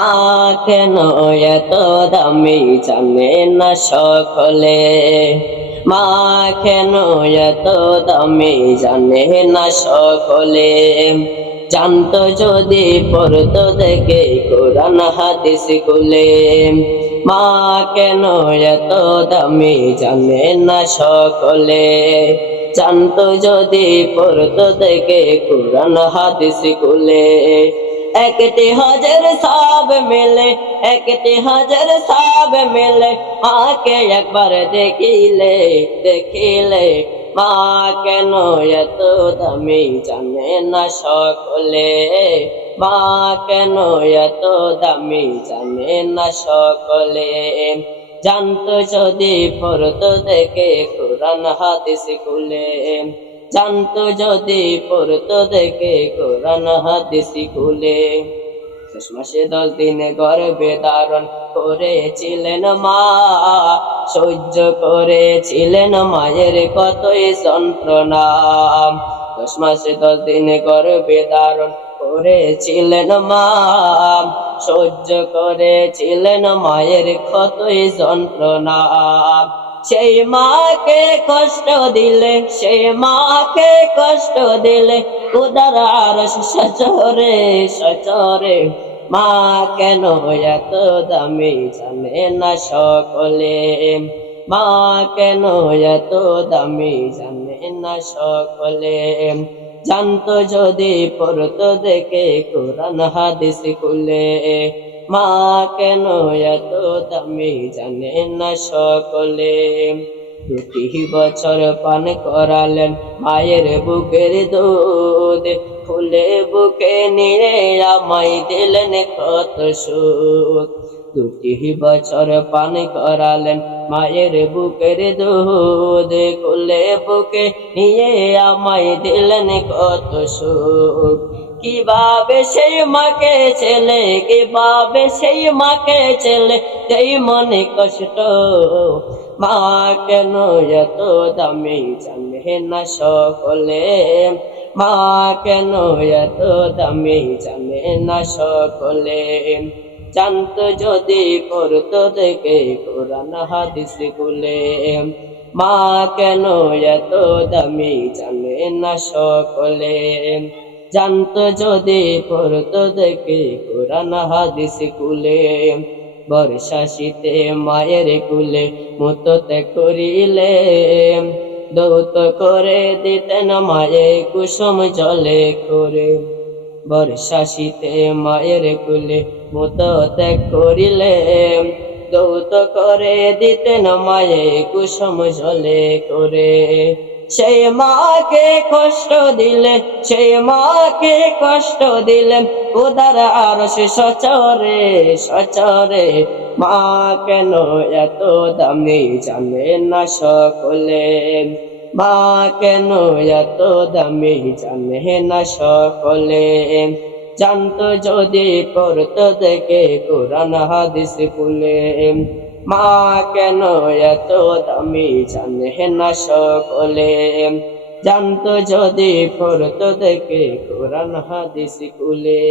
মা কেন এত দামি জানে না সকলে। মা কেন এত দামি জানে না সকলে। জানতো যদি পড়তো দেখে কোরআন হাদিস খুলে। মা কেন এত দামি জানে না সকলে। জানতো যদি পড়তো দেখে কোরআন হাদিস খুলে। একটি হাজার সাব মেলে, একটি হাজার সাব মেলে, মাকে একবার দেখিলে দেখিলে। মা কেন এত দামি জানে না সকলে। মা কেন এত দামি জানে না সকলে। জানতো যদি পড়তো দেখে কোরআন হাদিস খুলে। জানতো যদি পড়তো দেখে কোরআন হাদিস খুলে। শেষ মাসে 10 দিনে গর্ভে ধারণ করেছিলেন মা। সহ্য করেছিলেন মায়ের কতই যন্ত্রণা। 10 মাসে 10 দিনে গর্ভে ধারণ করেছিলেন মা। সহ্য করেছিলেন মায়ের কতই যন্ত্রণা। সেই মাকে কষ্ট দিলে, সেই মাকে কষ্ট দিলে, খোদার আরশ সচরে সচরে। মা কেন এত দামি জানে না সকলে। মা কেন এত দামি জানে না সকলে। জানতো যদি পড়তো দেখে কোরআন হাদিস খুলে। মা কেন এত দামি জানে না সকলে। প্রতি বছর পান করালেন মায়ের বুকের দুধ। ফুলে বুকে নিয়ে আমায় দিলেন কত সুখ। 2 বছর পান করালেন মায়ের বুকের দুধ। ফুলে বুকে নিয়ে আমায় দিলেন কত সুখ। কিভাবে সেই মাকে ছেলে, কিভাবে সেই মাকে ছেলে, সেই মনে কষ্ট। মা কেন এত দামি জানে না সকলে। মা কেন এত দামি জানে না সকলে। জানতো যদি পড়তো দেখে কোরআন হাদিস খুলে। মা কেন এত দামি জানে না সকলে। জানতো যদি পড়তো দেখে কোরআন হাদিস খুলে। বর্ষা শীতে মায়ের কুলে মুততে করিলে। দৌত করে দিতেন মায়ে কুসুম জলে করে। বর্ষা শীতে মায়ের কুলে মুততে করিলে। দৌত করে দিতেন মায়ে কুসুম জলে করে। সেই মাকে কষ্ট দিলে, সেই মাকে কষ্ট দিলেন খোদার আরশ সচরে সচরে। মা কেন এত দামি জানে না সকলে। মা কেন এত দামি জানে না সকলে। জানতো যদি পড়তো দেখে কোরআন হাদিস খুলে। মা কেন এত দামি জানে না সকলে। জানতো যদি পড়তো দেখে কোরআন হাদিস খুলে।